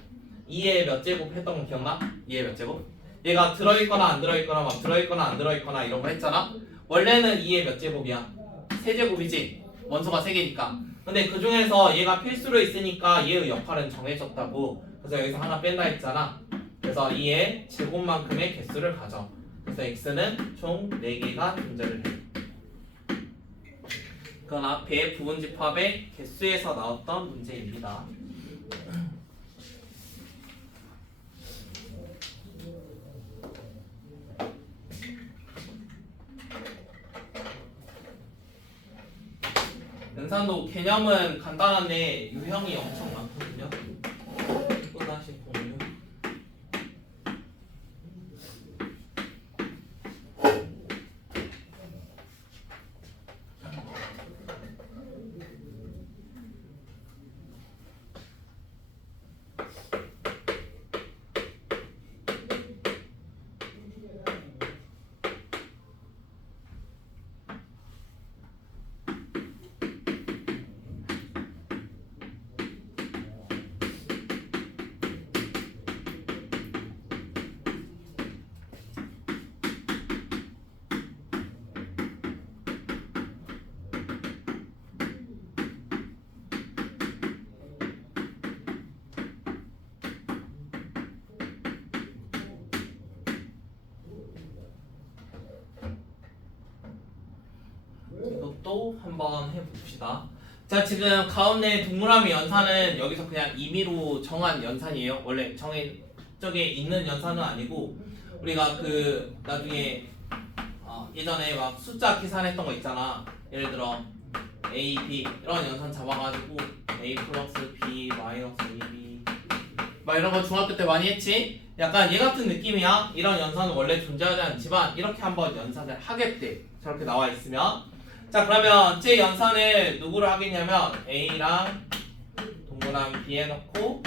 2의 몇 제곱 했던 거 기억나? 2의 몇 제곱? 얘가 들어있거나 안 들어있거나 막 들어있거나 안 들어있거나 이런 거 했잖아? 원래는 2의 몇 제곱이야? 3제곱이지? 원소가 3개니까. 근데 그 중에서 얘가 필수로 있으니까 얘의 역할은 정해졌다고. 그래서 여기서 하나 뺀다 했잖아. 그래서 2의 제곱만큼의 개수를 가져. 그래서 x는 총 4개가 존재를 해. 그건 앞에 부분집합의 개수에서 나왔던 문제입니다. 연산도 개념은 간단한데 유형이 엄청 많거든요. 또 다시 공유. 이것도 한번 해봅시다. 자 지금 가운데 동그라미 연산은 여기서 그냥 임의로 정한 연산이에요. 원래 저게 있는 연산은 아니고 우리가 그 나중에 예전에 막 숫자 계산했던 거 있잖아. 예를 들어 A, B 이런 연산 잡아가지고 A 플러스 B 마이너스 AB 막 이런 거 중학교 때 많이 했지? 약간 얘 같은 느낌이야. 이런 연산은 원래 존재하지 않지만 이렇게 한번 연산을 하겠대. 저렇게 나와 있으면. 자 그러면 제 연산을 누구를 하겠냐면 A랑 동그라미 B에 넣고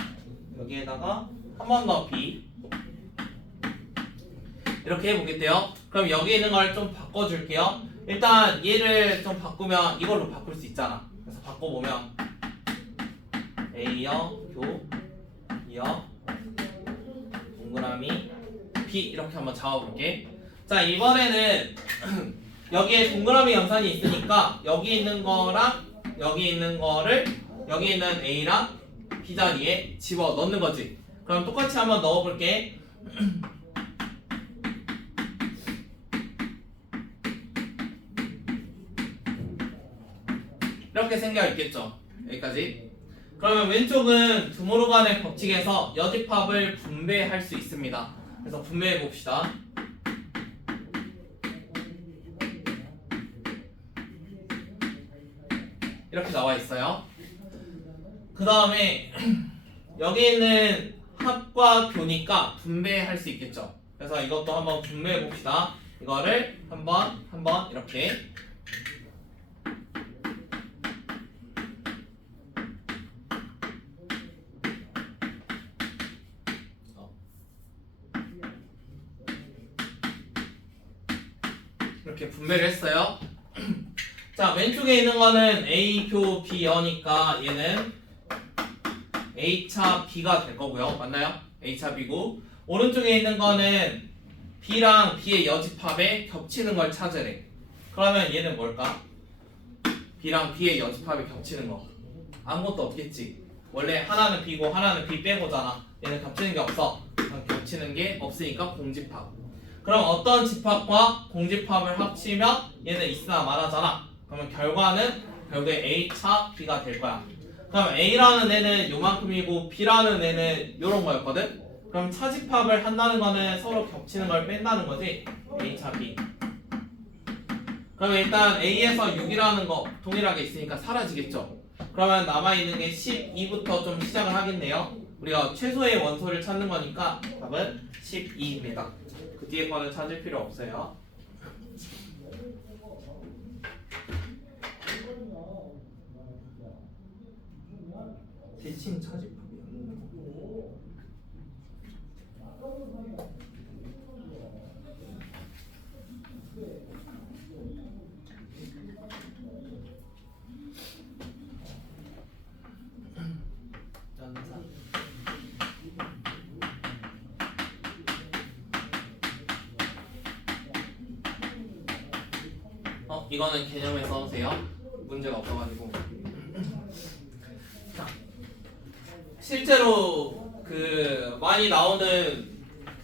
여기에다가 한 번 더 B 이렇게 해보겠대요. 그럼 여기 있는 걸 좀 바꿔줄게요. 일단 얘를 좀 바꾸면 이걸로 바꿀 수 있잖아. 그래서 바꿔보면 A여 교 B여 동그라미 B 이렇게 한번 잡아볼게. 자 이번에는 여기에 동그라미 연산이 있으니까 여기 있는 거랑 여기 있는 거를 여기 있는 A랑 B 자리에 집어 넣는 거지. 그럼 똑같이 한번 넣어볼게. 이렇게 생겨 있겠죠. 여기까지. 그러면 왼쪽은 드모르간의 법칙에서 여집합을 분배할 수 있습니다. 그래서 분배해 봅시다. 이렇게 나와 있어요. 그 다음에 여기 있는 합과 교니까 분배할 수 있겠죠. 그래서 이것도 한번 분배해 봅시다. 이거를 한번 이렇게 이렇게 분배를 했어요. 자 왼쪽에 있는 거는 A표 B여니까 얘는 A차 B가 될 거고요. 맞나요? A차 B고 오른쪽에 있는 거는 B랑 B의 여집합에 겹치는 걸 찾으래. 그러면 얘는 뭘까? B랑 B의 여집합에 겹치는 거 아무것도 없겠지. 원래 하나는 B고 하나는 B 빼고잖아. 얘는 겹치는 게 없어. 겹치는 게 없으니까 공집합. 그럼 어떤 집합과 공집합을 합치면 얘는 있으나 마나잖아. 그러면 결과는 결국에 A차 B가 될 거야. 그럼 A라는 애는 요만큼이고 B라는 애는 요런 거였거든? 그럼 차집합을 한다는 거는 서로 겹치는 걸 뺀다는 거지. A차 B. 그러면 일단 A에서 6이라는 거 동일하게 있으니까 사라지겠죠. 그러면 남아있는 게 12부터 좀 시작을 하겠네요. 우리가 최소의 원소를 찾는 거니까 답은 12입니다. 그 뒤에 거는 찾을 필요 없어요. 대칭 차집합이 연산. 이거는 개념에 써주세요. 문제가 없어가지고. 자, 실제로 그 많이 나오는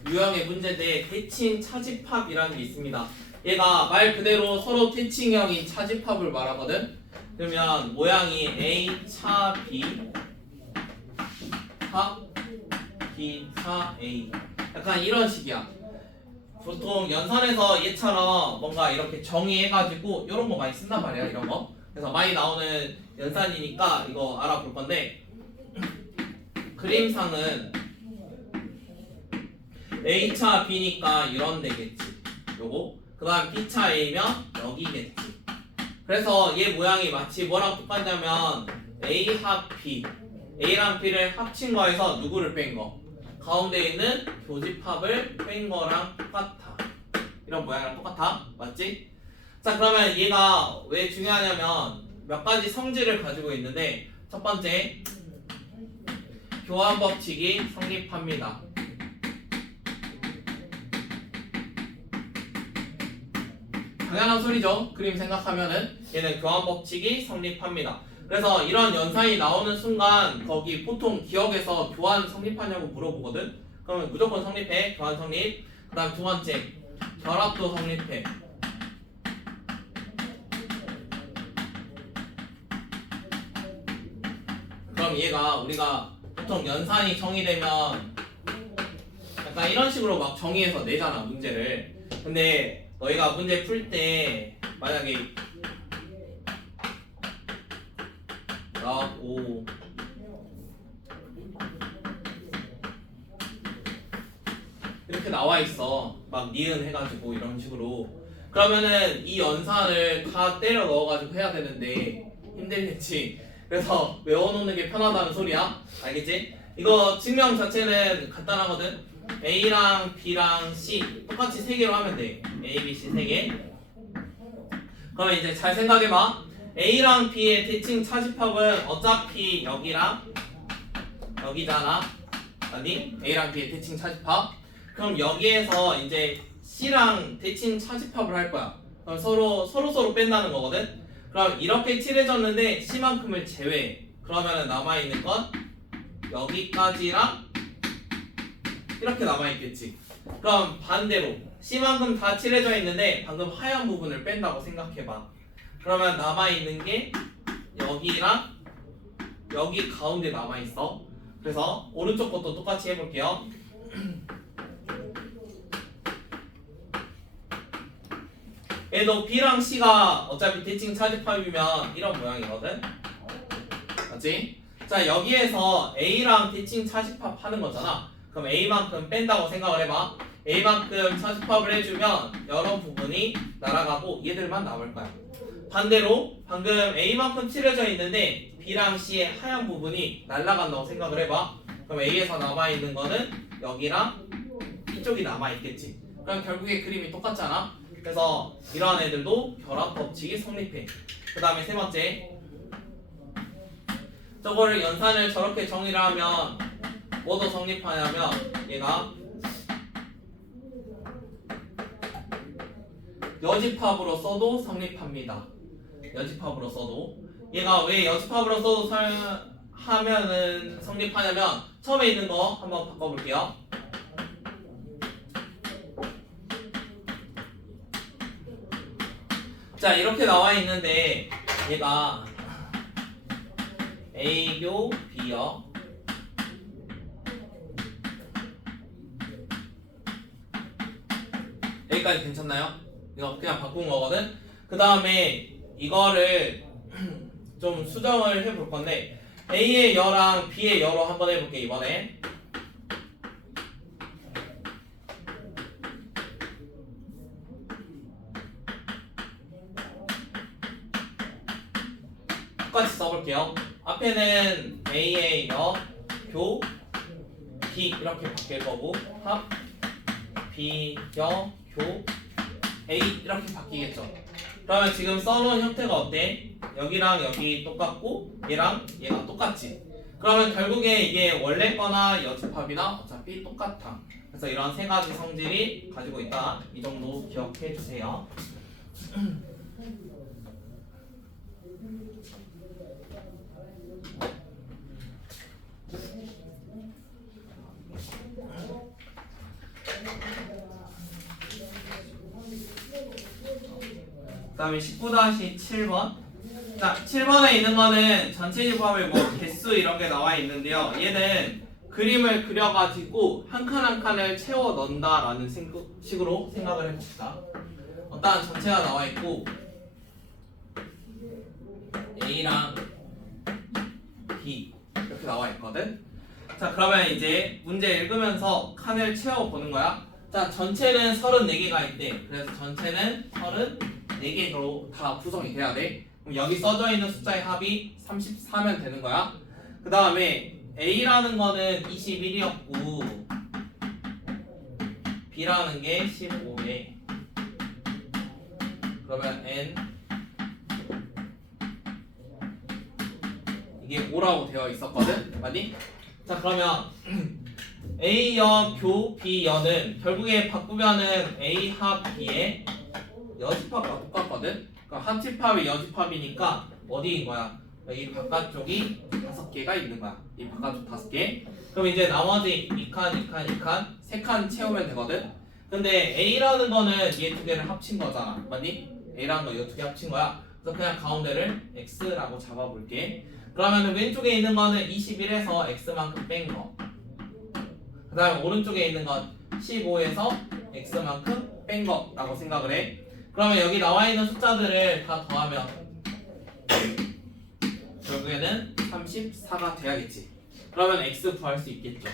유형의 문제인데 대칭 차집합이라는 게 있습니다. 얘가 말 그대로 서로 대칭형인 차집합을 말하거든. 그러면 모양이 A 차 B 차 B 차 A 약간 이런 식이야. 보통 연산에서 얘처럼 뭔가 이렇게 정의해가지고 이런 거 많이 쓴단 말이야. 이런 거. 그래서 많이 나오는 연산이니까 이거 알아볼 건데 그림상은 A차 B니까 이런 데겠지. 요거. 그 다음 B차 A면 여기겠지. 그래서 얘 모양이 마치 뭐랑 똑같냐면 A 합 B A랑 B를 합친 거에서 누구를 뺀 거? 가운데 있는 교집합을 뺀 거랑 똑같아. 이런 모양이랑 똑같아. 맞지? 자, 그러면 얘가 왜 중요하냐면 몇 가지 성질을 가지고 있는데 첫 번째 교환 법칙이 성립합니다. 당연한 소리죠. 그림 생각하면은 얘는 교환 법칙이 성립합니다. 그래서 이런 연산이 나오는 순간 거기 보통 기억에서 교환 성립하냐고 물어보거든. 그러면 무조건 성립해. 교환 성립. 그 다음 두 번째 결합도 성립해. 그럼 얘가 우리가 보통 연산이 정의되면 약간 이런 식으로 막 정의해서 내잖아 문제를. 근데 너희가 문제 풀 때 만약에 나왔고 이렇게 나와 있어. 막 니은 해가지고 이런 식으로. 그러면은 이 연산을 다 때려 넣어가지고 해야 되는데 힘들겠지. 그래서 외워놓는 게 편하다는 소리야. 알겠지? 이거 증명 자체는 간단하거든. A랑 B랑 C 똑같이 3개로 하면 돼. A, B, C 3개. 그러면 이제 잘 생각해봐. A랑 B의 대칭 차집합은 어차피 여기랑 여기잖아. 아니? A랑 B의 대칭 차집합. 그럼 여기에서 이제 C랑 대칭 차집합을 할 거야. 그럼 서로 뺀다는 거거든. 그럼 이렇게 칠해졌는데 C만큼을 제외해. 그러면 남아있는 건 여기까지랑 이렇게 남아있겠지. 그럼 반대로 C만큼 다 칠해져 있는데 방금 하얀 부분을 뺀다고 생각해봐. 그러면 남아있는 게 여기랑 여기 가운데 남아있어. 그래서 오른쪽 것도 똑같이 해볼게요. 얘도 B랑 C가 어차피 대칭 차집합이면 이런 모양이거든. 맞지? 자, 여기에서 A랑 대칭 차집합 하는 거잖아. 그럼 A만큼 뺀다고 생각을 해봐. A만큼 차집합을 해주면 이런 부분이 날아가고 얘들만 남을 거야. 반대로 방금 A만큼 칠해져 있는데 B랑 C의 하얀 부분이 날아간다고 생각을 해봐. 그럼 A에서 남아있는 거는 여기랑 이쪽이 남아있겠지. 그럼 결국에 그림이 똑같잖아. 그래서 이러한 애들도 결합 법칙이 성립해. 그 다음에 세 번째, 저거를 연산을 저렇게 정의를 하면 뭐도 성립하냐면 얘가 여집합으로 써도 성립합니다. 여집합으로 써도. 얘가 왜 여집합으로 써도 하면은 성립하냐면 처음에 있는 거 한번 바꿔볼게요. 자, 이렇게 나와 있는데 얘가 A교 B요. 여기까지 괜찮나요? 이거 그냥 바꾼 거거든. 그 다음에 이거를 좀 수정을 해볼 건데 A의 여랑 B의 여로 한번 해볼게 이번에. 똑같이 써볼게요. 앞에는 A의 여, 교, B 이렇게 바뀔 거고 합, B, 여, 교, A 이렇게 바뀌겠죠. 그러면 지금 써놓은 형태가 어때? 여기랑 여기 똑같고 얘랑 얘가 똑같지. 그러면 결국에 이게 원래 거나 여집합이나 어차피 똑같아. 그래서 이런 세 가지 성질이 가지고 있다. 이 정도 기억해 주세요. 그 다음에 19-7번. 자, 7번에 있는 거는 전체 집합의 뭐 개수 이런 게 나와 있는데요. 얘는 그림을 그려가지고 한 칸 한 칸을 채워 넣는다라는 식으로 생각을 해봅시다. 일단 전체가 나와 있고 A랑 B 이렇게 나와 있거든. 자, 그러면 이제 문제 읽으면서 칸을 채워 보는 거야. 자, 전체는 34개가 있대. 그래서 전체는 34개로 다 구성이 돼야 돼. 그럼 여기 써져 있는 숫자의 합이 34면 되는 거야. 그 다음에 A라는 거는 21이었고 B라는 게 15래. 그러면 N 이게 5라고 되어 있었거든. 맞니? 자, 그러면 A여, 교, B여는 결국에 바꾸면은 A 합 B의 여집합과 똑같거든. 그럼 합집합이 여집합이니까 어디인 거야? 여기 바깥쪽이 5개가 있는 거야. 이 바깥쪽 5개. 그럼 이제 나머지 2칸, 2칸, 2칸, 3칸 채우면 되거든. 근데 A라는 거는 얘 두 개를 합친 거잖아. 맞니? A라는 거 이 두 개 합친 거야. 그래서 그냥 가운데를 X라고 잡아볼게. 그러면 왼쪽에 있는 거는 21에서 X만큼 뺀 거. 그 다음에 오른쪽에 있는 건 15에서 X만큼 뺀 거라고 생각을 해. 그러면 여기 나와 있는 숫자들을 다 더하면 결국에는 34가 돼야겠지. 그러면 X 구할 수 있겠죠.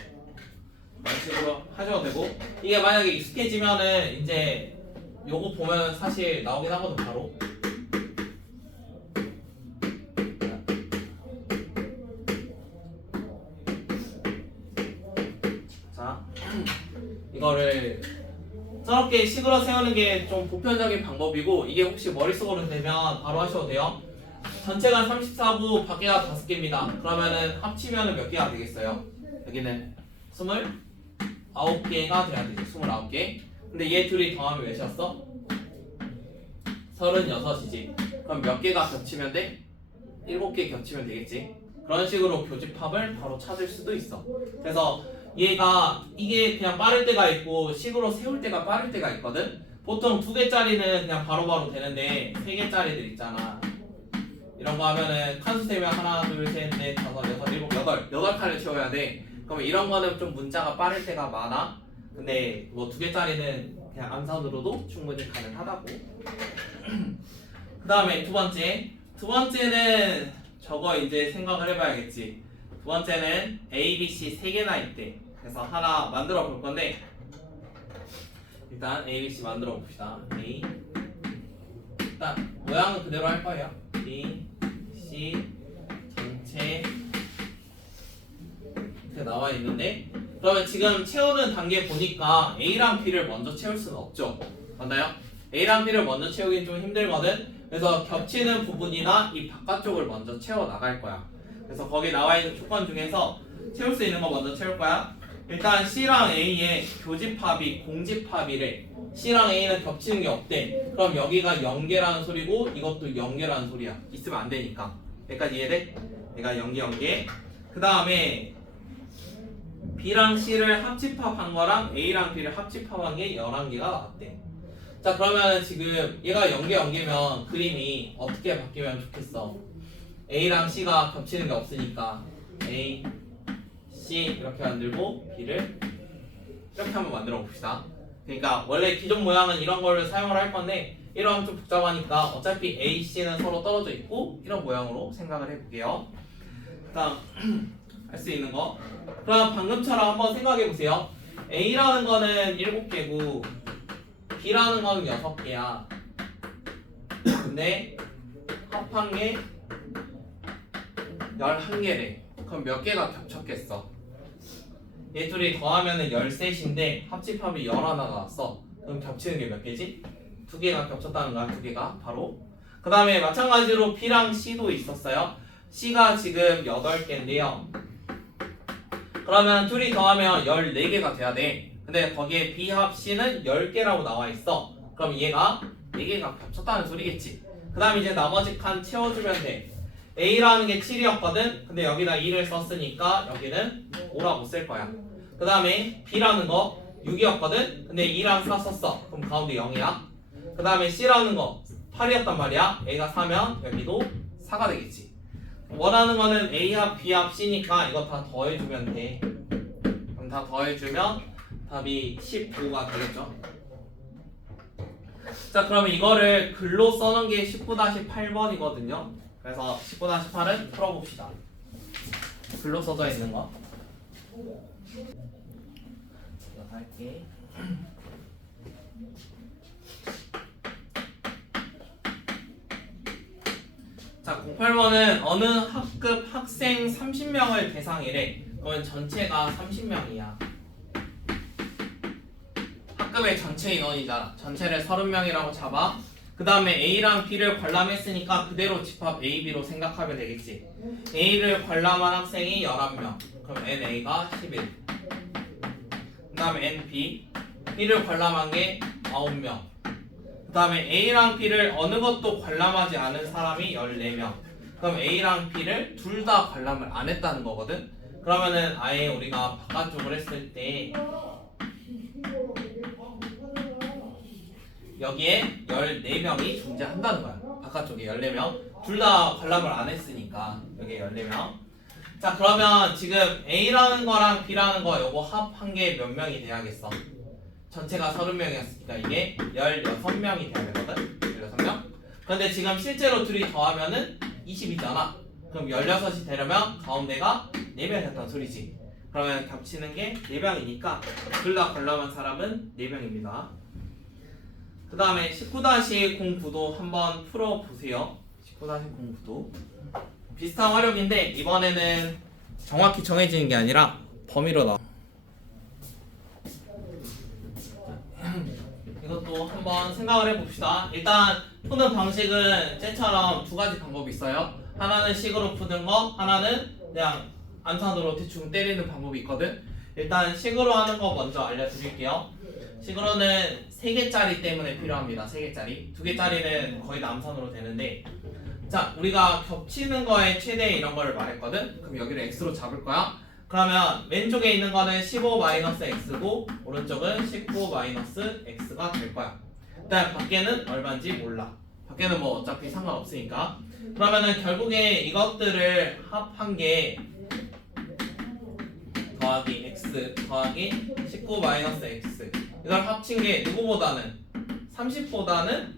이런 식으로 하셔도 되고, 이게 만약에 익숙해지면은 이제 요거 보면 사실 나오긴 하거든 바로. 자, 이거를 저렇게 식으로 세우는 게 좀 보편적인 방법이고, 이게 혹시 머릿속으로 되면 바로 하셔도 돼요. 전체가 34고 밖에가 5개입니다. 그러면은 합치면은 몇 개가 되겠어요? 여기는 29개가 돼야 되죠. 29개. 근데 얘 둘이 더하면 몇이었어? 36이지. 그럼 몇 개가 겹치면 돼? 7개 겹치면 되겠지. 그런 식으로 교집합을 바로 찾을 수도 있어. 그래서 얘가 이게 그냥 빠를 때가 있고 식으로 세울 때가 빠를 때가 있거든. 보통 2개짜리는 그냥 바로바로 되는데 3개짜리들 있잖아. 이런 거 하면은 칸수 세면 하나, 둘, 셋, 넷, 다섯, 여섯, 일곱, 여덟 칸을 채워야 돼. 그러면 이런 거는 좀 문자가 빠를 때가 많아. 근데 뭐 2개짜리는 그냥 암산으로도 충분히 가능하다고. 그 다음에 두 번째는 저거 이제 생각을 해봐야겠지. 두 번째는 A, B, C 3개나 있대. 그래서 하나 만들어 볼 건데 일단 A, B, C 만들어 봅시다. A 일단 모양은 그대로 할 거예요. B, C 전체 이렇게 나와 있는데, 그러면 지금 채우는 단계 보니까 A랑 B를 먼저 채울 수는 없죠. 맞나요? A랑 B를 먼저 채우긴 좀 힘들거든. 그래서 겹치는 부분이나 이 바깥쪽을 먼저 채워 나갈 거야. 그래서 거기 나와 있는 조건 중에서 채울 수 있는 거 먼저 채울 거야. 일단 C랑 A의 교집합이 공집합이래. C랑 A는 겹치는 게 없대. 그럼 여기가 0개라는 소리고 이것도 0개라는 소리야. 있으면 안 되니까. 여기까지 이해돼? 얘가 0개. 그 다음에 B랑 C를 합집합한 거랑 A랑 B를 합집합한 게 11개가 나왔대. 자, 그러면 지금 얘가 0개면 그림이 어떻게 바뀌면 좋겠어? A랑 C가 겹치는 게 없으니까 A, C 이렇게 만들고 B를 이렇게 한번 만들어 봅시다. 그러니까 원래 기존 모양은 이런 거를 사용을 할 건데 이러면 좀 복잡하니까 어차피 A, C는 서로 떨어져 있고 이런 모양으로 생각을 해볼게요. 다음 할 수 있는 거. 그럼 방금처럼 한번 생각해 보세요. A라는 거는 7개고 B라는 거는 6개야. 근데 합한 게 11개래. 그럼 몇 개가 겹쳤겠어? 얘 둘이 더하면은 13인데 합집합이 11 나왔어. 그럼 겹치는 게 몇 개지? 2개가 겹쳤다는 거야. 2개가 바로. 그 다음에 마찬가지로 B랑 C도 있었어요. C가 지금 8개인데요. 그러면 둘이 더하면 14개가 돼야 돼. 근데 거기에 B 합 C는 10개라고 나와 있어. 그럼 얘가 4개가 겹쳤다는 소리겠지. 그 다음 이제 나머지 칸 채워주면 돼. A라는 게 7이었거든. 근데 여기다 2를 썼으니까 여기는 5라고 쓸 거야. 그 다음에 B라는 거 6이었거든. 근데 2랑 4 썼어. 그럼 가운데 0이야. 그 다음에 C라는 거 8이었단 말이야. A가 4면 여기도 4가 되겠지. 원하는 거는 A 합 B 합 C니까 이거 다 더해주면 돼. 그럼 다 더해주면 답이 15가 되겠죠. 자, 그러면 이거를 글로 써놓은 게 19-8번이거든요. 그래서 19-8은 풀어봅시다. 글로 써져 있는 거. 이거 할게. 자, 08번은 어느 학급 학생 30명을 대상이래. 그러면 전체가 30명이야. 학급의 전체 인원이잖아. 전체를 30명이라고 잡아. 그 다음에 A랑 B를 관람했으니까 그대로 집합 A, B로 생각하면 되겠지. A를 관람한 학생이 11명. 그럼 NA가 11. 그 다음에 NB. B를 관람한 게 9명. 그 다음에 A랑 B를 어느 것도 관람하지 않은 사람이 14명. 그럼 A랑 B를 둘 다 관람을 안 했다는 거거든. 그러면은 아예 우리가 바깥쪽을 했을 때 여기에 14명이 존재한다는 거야. 바깥쪽에 14명. 둘 다 관람을 안 했으니까 여기에 14명. 자, 그러면 지금 A라는 거랑 B라는 거 요거 합한 게 몇 명이 돼야겠어? 전체가 30명이었으니까 이게 16명이 돼야 되거든. 16명. 그런데 지금 실제로 둘이 더하면은 20이잖아. 그럼 16이 되려면 가운데가 4명이었단 소리지. 그러면 겹치는 게 4명이니까 둘 다 관람한 사람은 4명입니다. 그 다음에 19-09도 한번 풀어보세요. 19-09도 비슷한 활용인데 이번에는 정확히 정해지는 게 아니라 범위로 나와. 이것도 한번 생각을 해봅시다. 일단 푸는 방식은 쟤처럼 두 가지 방법이 있어요. 하나는 식으로 푸는 거, 하나는 그냥 안산으로 대충 때리는 방법이 있거든. 일단 식으로 하는 거 먼저 알려드릴게요. 식으로는 3개짜리 때문에 필요합니다. 3개짜리. 2개짜리는 거의 남산으로 되는데, 자, 우리가 겹치는 거의 최대 이런 걸 말했거든. 그럼 여기를 x로 잡을 거야. 그러면 왼쪽에 있는 거는 15-x고 오른쪽은 19-x가 될 거야. 일단 밖에는 얼마인지 몰라. 밖에는 뭐 어차피 상관없으니까. 그러면은 결국에 이것들을 합한 게 더하기 x 더하기 19-x 이걸 합친 게 누구보다는 30보다는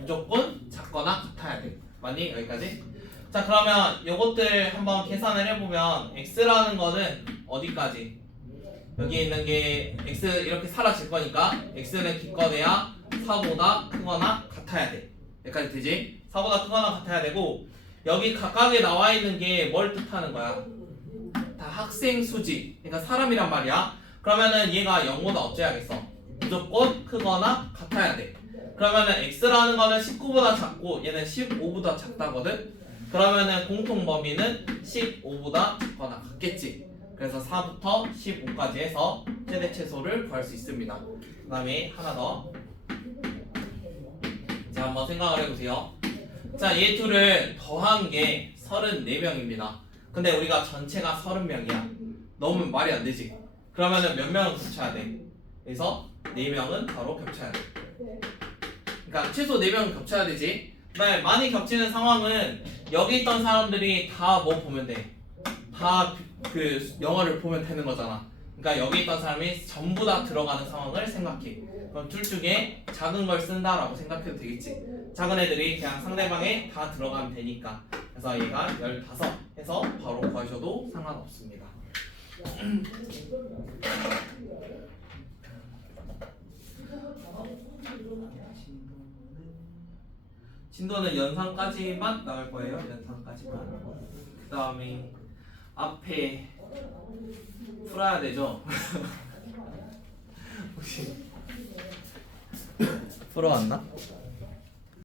무조건 작거나 같아야 돼. 맞니? 여기까지? 자, 그러면 요것들 한번 계산을 해보면 x라는 거는 어디까지? 여기 있는 게 x 이렇게 사라질 거니까 x는 기껏해야 4보다 크거나 같아야 돼. 여기까지 되지? 4보다 크거나 같아야 되고 여기 각각에 나와 있는 게 뭘 뜻하는 거야? 다 학생 수지. 그러니까 사람이란 말이야. 그러면은 얘가 0보다 어째야겠어? 무조건 크거나 같아야 돼. 그러면은 x라는 거는 19보다 작고 얘는 15보다 작다거든? 그러면은 공통 범위는 15보다 작거나 같겠지. 그래서 4부터 15까지 해서 최대 최소를 구할 수 있습니다. 그 다음에 하나 더. 자, 한번 생각을 해보세요. 자, 얘 둘을 더한 게 34명입니다. 근데 우리가 전체가 30명이야. 너무 말이 안 되지. 그러면은 몇 명을 겹쳐야 돼? 그래서 4명은 바로 겹쳐야 돼. 그러니까 최소 4명은 겹쳐야 되지. 그다음에 많이 겹치는 상황은 여기 있던 사람들이 다 뭐 보면 돼? 다 그 영어를 보면 되는 거잖아. 그러니까 여기 있던 사람이 전부 다 들어가는 상황을 생각해. 그럼 둘 중에 작은 걸 쓴다라고 생각해도 되겠지. 작은 애들이 그냥 상대방에 다 들어가면 되니까. 그래서 얘가 15 해서 바로 구하셔도 상관없습니다. 진도는 연산까지만 나올 거예요. 연산까지만. 그 다음에 앞에 풀어야 되죠. 혹시 풀어왔나?